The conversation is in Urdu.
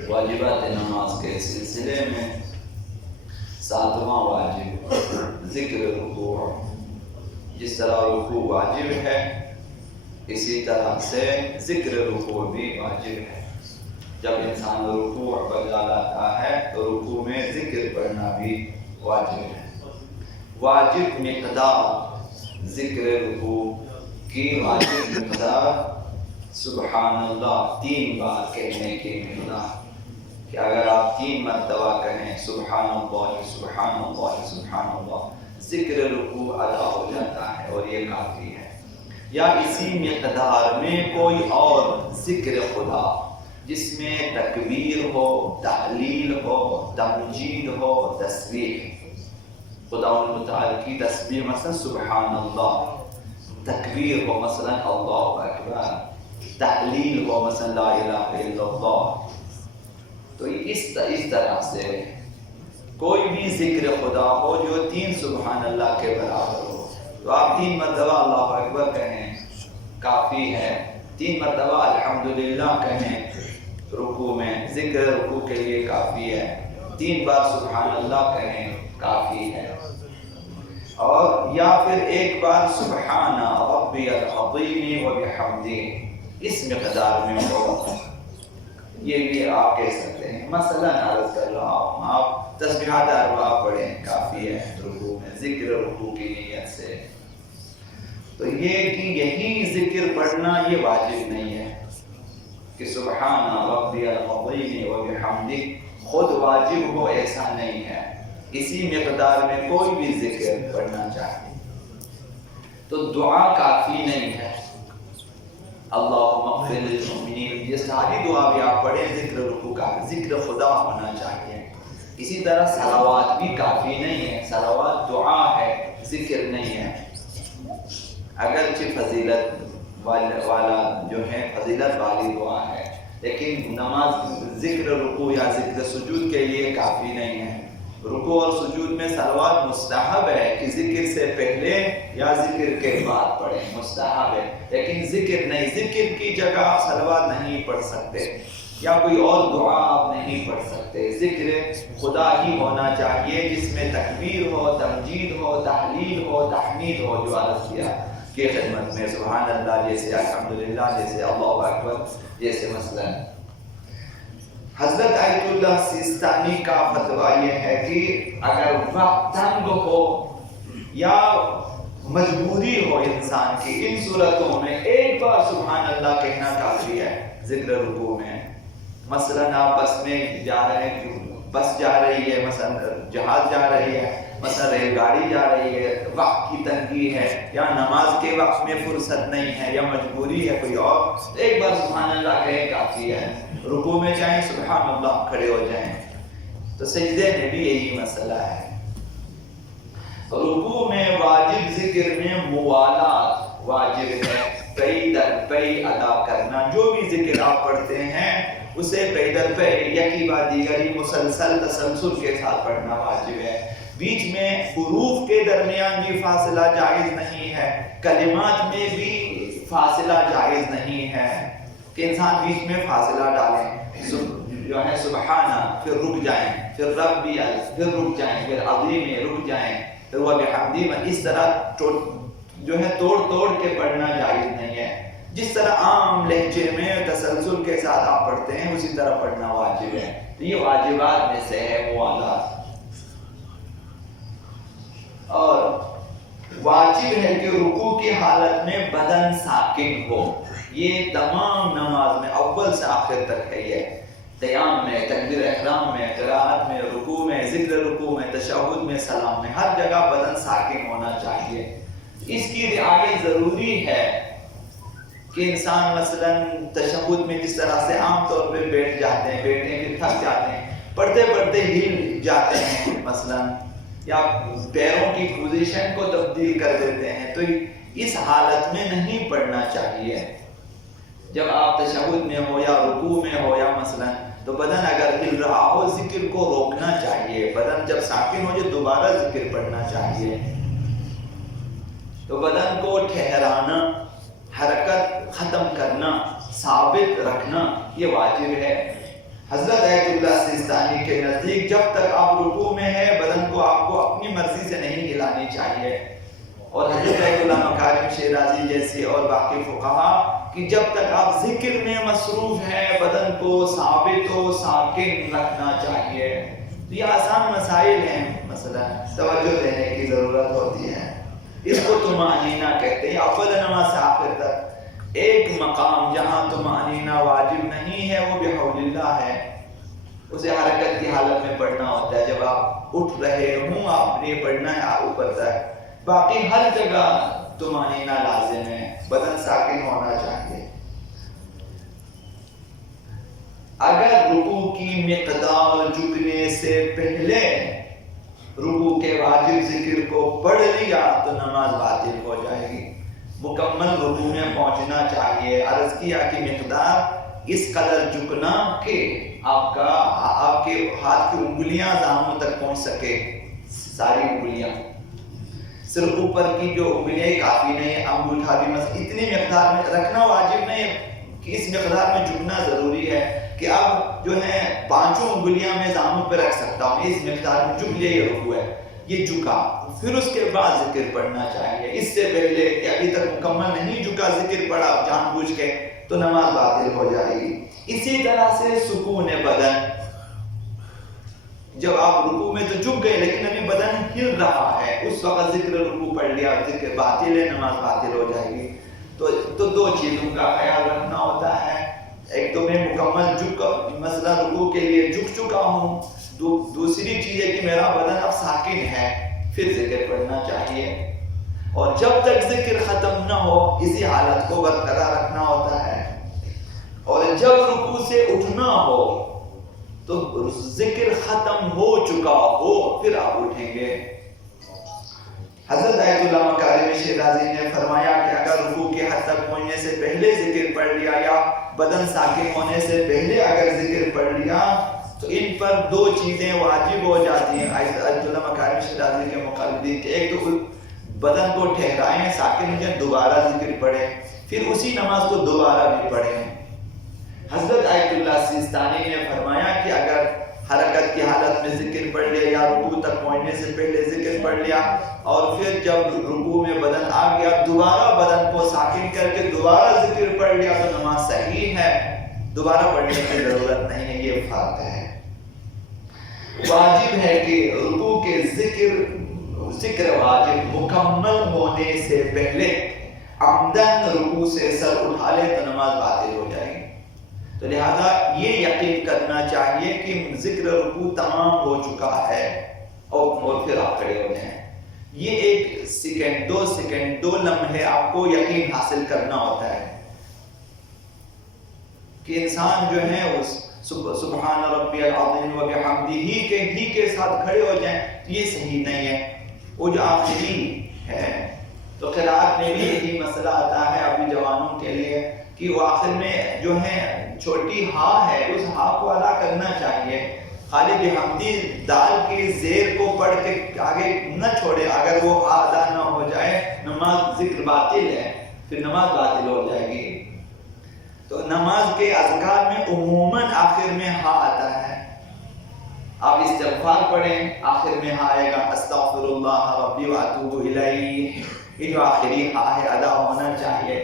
واجبات نماز کے سلسلے میں 7واں واجب ذکر رکوع۔ جس طرح رکوع واجب ہے اسی طرح سے ذکر رکوع بھی واجب ہے۔ جب انسان رکوع بجا لاتا ہے تو رکوع میں ذکر پڑھنا بھی واجب ہے۔ واجب مقدار ذکر رکوع کی واجب مقدار سبحان اللہ 3 بار کہنے کی مقدار، کہ اگر آپ 3 مرتبہ کہیں سبحان اللہ سبحان اللہ سبحان اللہ، ذکر رکوع ادا ہو جاتا ہے اور یہ کافی ہے۔ یا اسی مقدار میں کوئی اور ذکر خدا جس میں تکبیر ہو، تحلیل ہو، تمجید ہو، تسبیح، خدا متعال کی تسبیح مثلا سبحان اللہ، تکبیر ہو مثلا اللہ اکبر، تحلیل ہو مثلا لا الہ الا اللہ۔ تو اس طرح سے کوئی بھی ذکر خدا ہو جو 3 سبحان اللہ کے برابر ہو تو آپ 3 مرتبہ اللہ اکبر کہیں کافی ہے، 3 مرتبہ الحمدللہ کہیں رکوع میں، ذکر رکوع کے لیے کافی ہے، 3 بار سبحان اللہ کہیں کافی ہے، اور یا پھر 1 بار سبحان ربی العظیم و بحمدہ اس مقدار میں ہو، یہ بھی آپ کہہ سکتے ہیں۔ مثلا عرض کر رہا ہوں آپ تسبیحات 4 پڑھیں کافی ہے رکوع میں، ذکر رکوع کی نیت سے۔ تو یہ کہ یہی ذکر پڑھنا یہ واجب نہیں ہے کہ سبحان ربی العظیم و بحمدہ خود واجب ہو، ایسا نہیں ہے، اسی مقدار میں کوئی بھی ذکر پڑھنا چاہیے۔ تو دعا کافی نہیں ہے، اللہم اغفر للمؤمنین، یہ ساری دعا بھی آپ پڑھیں ذکر رکوع کا، ذکر خدا ہونا چاہیے۔ اسی طرح صلوات بھی کافی نہیں ہے، صلوات دعا ہے، ذکر نہیں ہے، اگرچہ فضیلت والا جو ہے فضیلت والی دعا ہے، لیکن نماز ذکر رکوع یا ذکر سجود کے لیے کافی نہیں ہے۔ رکوع اور سجود میں صلوات مستحب ہے کہ ذکر سے پہلے یا ذکر کے بعد پڑھیں، مستحب ہے، لیکن ذکر نہیں، ذکر کی جگہ آپ صلوات نہیں پڑھ سکتے یا کوئی اور دعا آپ نہیں پڑھ سکتے، ذکر خدا ہی ہونا چاہیے جس میں تکبیر ہو، تمجید ہو، تحلیل ہو، تحمید ہو، جو عرض کیا کی خدمت میں سبحان اللہ جیسے، الحمدللہ جیسے، اللہ اکبر جیسے۔ مثلا حضرت آیت اللہ سیستانی کا فتویٰ یہ ہے کہ اگر وقت تنگ ہو یا مجبوری ہو انسان کی، ان صورتوں میں 1 بار سبحان اللہ کہنا کافی ہے ذکر رکوع میں۔ مثلا آپ بس میں جا رہے ہیں، بس جا رہی ہے، مثلا جہاز جا رہی ہے، مثلا ریل گاڑی جا رہی ہے، وقت کی تنگی ہے یا نماز کے وقت میں فرصت نہیں ہے یا مجبوری ہے کوئی اور، 1 بار سبحان اللہ کہیں کافی ہے۔ رکوع میں چاہیں سبحان اللہ کھڑے ہو جائیں۔ تو سجدے میں بھی یہی مسئلہ ہے۔ رکوع میں واجب ذکر میں موالات واجب ہے، پئی در پئی ادا کرنا، جو بھی ذکر آپ پڑھتے ہیں اسے پئی در پئی یکی بعد دیگری مسلسل تسلسل کے ساتھ پڑھنا واجب ہے۔ بیچ میں حروف کے درمیان بھی فاصلہ جائز نہیں ہے، کلمات میں بھی فاصلہ جائز نہیں ہے کہ انسان بیچ میں فاصلہ ڈالیں، جو ہے سبحانہ پھر رک جائیں، پھر ربی پھر رک جائیں، پھر عظیم رک جائیں، پھر وہ بحمدہ، اس طرح جو ہے توڑ کے پڑھنا جائز نہیں ہے۔ جس طرح عام لہجے میں تسلسل کے ساتھ آپ پڑھتے ہیں اسی طرح پڑھنا واجب ہے۔ تو یہ واجبات میں سے ہے موالات۔ اور واجب ہے کہ رکوع کی حالت میں بدن ساکن ہو، یہ تمام نماز میں اول سے آخر تک ہے، یہ قیام میں، تکبیر احرام میں، قرات میں، رکوع میں، ذکر رکوع میں، تشہد میں، سلام میں، ہر جگہ بدن ساکن ہونا چاہیے۔ اس کی رعایت ضروری ہے کہ انسان مثلا تشہد میں جس طرح سے عام طور پہ بیٹھ جاتے ہیں، بیٹھیں پھر تھک جاتے ہیں، پڑھتے پڑھتے ہل جاتے ہیں مثلا، یا پیروں کی پوزیشن کو تبدیل کر دیتے ہیں، تو اس حالت میں نہیں پڑھنا چاہیے۔ جب آپ تشہد میں ہو یا رکوع میں ہو یا مثلا، تو بدن اگر ہل رہا ہو ذکر کو روکنا چاہیے، بدن جب ساکن ہو جائے دوبارہ ذکر پڑھنا چاہیے۔ تو بدن کو ٹھہرانا، حرکت ختم کرنا، ثابت رکھنا یہ واجب ہے۔ حضرت سیستانی کے نزدیک جب تک آپ رکوع میں ہیں بدن کو آپ کو اپنی مرضی سے نہیں ہلانی چاہیے، اور حضرت علامہ مکارم شیرازی جیسے اور باقی فقہا کہ جب تک آپ ذکر میں مصروف ہیں بدن کو ثابت و ساکن رکھنا چاہیے۔ تو یہ آسان مسائل ہیں، مثلا توجہ دینے کی ضرورت ہوتی ہے۔ اس کو طمأنینہ کہتے ہیں۔ اول نماز سے آخر تک ایک مقام جہاں طمأنینہ واجب نہیں ہے وہ بحول اللہ ہے، اسے حرکت کی حالت میں پڑھنا ہوتا ہے، جب آپ اٹھ رہے ہوں آپ نے پڑھنا ہے اوپر تک۔ باقی ہر جگہ طمأنینہ لازم ہے، بدن ساکن ہونا چاہیے۔ اگر رکوع کی مقدار جھکنے سے پہلے رکوع کے واجب ذکر کو پڑھ لیا تو نماز باطل ہو جائے گی۔ مکمل رکوع میں پہنچنا چاہیے۔ عرض کیا کہ مقدار اس قدر جھکنا کہ آپ کے ہاتھ کی انگلیاں زانوں تک پہنچ سکے، ساری انگلیاں، صرف اوپر کی جو انگلیاں کافی نہیں ہے، انگوٹھا بھی مثلا اتنی مقدار میں رکھنا واجب نہیں ہے کہ اس مقدار میں جھکنا ضروری ہے کہ اب جو ہے پانچوں انگلیاں میں زانوں پہ رکھ سکتا ہوں، اس مقدار میں جھک لیا، یہ رکوع ہے، یہ جھکا، پھر اس کے بعد ذکر پڑھنا چاہیے۔ اس سے پہلے کہ ابھی تک مکمل نہیں جھکا ذکر پڑھا جان بوجھ کے تو نماز باطل ہو جائے گی۔ اسی طرح سے سکون بدن، جب آپ رکوع میں تو جھک گئے لیکن ابھی بدن ہل رہا ہے، اس وقت ذکر رکوع پڑھ لیا، ذکر باطل ہے، نماز باطل ہو جائے گی۔ تو دو چیزوں کا خیال رکھنا ہوتا ہے، ایک تو میں مکمل مثلا رکوع کے لیے جھک چکا ہوں، دوسری چیز ہے کہ میرا بدن اب ساکن ہے، پھر ذکر پڑھنا چاہیے، اور جب تک ذکر ختم نہ ہو اسی حالت کو برقرار رکھنا ہوتا ہے، اور جب رکوع سے اٹھنا ہو تو ذکر ختم ہو چکا ہو پھر آپ اٹھیں گے۔ حضرت آیت اللہ مکارم شیرازی نے فرمایا کہ اگر رکوع کے حد تک پہنچنے سے پہلے ذکر پڑھ لیا یا بدن ساکن ہونے سے پہلے اگر ذکر پڑھ لیا تو ان پر دو چیزیں واجب ہو جاتی ہیں آیت اللہ مکارم شیرازی کے مقلدین کے۔ ایک تو بدن کو ٹھہرائیں، ساکن ہو جائیں، دوبارہ ذکر پڑھیں، پھر اسی نماز کو دوبارہ بھی پڑھیں۔ حضرت آیت اللہ سیستانی نے فرمایا کہ اگر حرکت کی حالت میں ذکر پڑھ لیا یا رکوع تک پہنچنے سے پہلے ذکر پڑھ لیا اور پھر جب رکوع میں بدن آ گیا دوبارہ بدن کو ساکن کر کے دوبارہ ذکر پڑھ لیا تو نماز صحیح ہے، دوبارہ پڑھنے کی ضرورت نہیں ہے۔ یہ فرق ہے۔ واجب ہے کہ رکوع کے ذکر واجب مکمل ہونے سے پہلے عمدن رکوع سے سر اٹھا لے تو نماز باطل ہو جائے گی۔ تو لہذا یہ یقین کرنا چاہیے کہ ذکر رکوع تمام ہو چکا ہے اور پھر آپ کھڑے ہو جائیں۔ یہ ایک سیکنڈ، 2 سیکنڈ، 2 لمحے آپ کو یقین حاصل کرنا ہوتا ہے کہ انسان جو ہے اس سبحان ربی العظیم و بحمدہ ہی کے ساتھ کھڑے ہو جائیں، تو یہ صحیح نہیں ہے۔ وہ جو آخری ہے تو قرأت میں بھی یہی مسئلہ آتا ہے ابھی جوانوں کے لیے کہ وہ آخر میں جو ہے چھوٹی ہا ہے اس ہا کو ادا کرنا چاہیے، خالی بحمدی دال کی زیر کو پڑھ کے آگے نہ چھوڑے، اگر وہ ہا ادا نہ ہو جائے نماز ذکر باطل ہے، پھر نماز باطل ہو جائے گی۔ تو نماز کے اذکار میں عموماً آخر میں ہا آتا ہے، آپ استغفار پڑھیں آخر میں ہا آئے گا، استغفر اللہ ربی واتوب الیہ، یہ جو آخری ہا ہے ادا ہونا چاہیے۔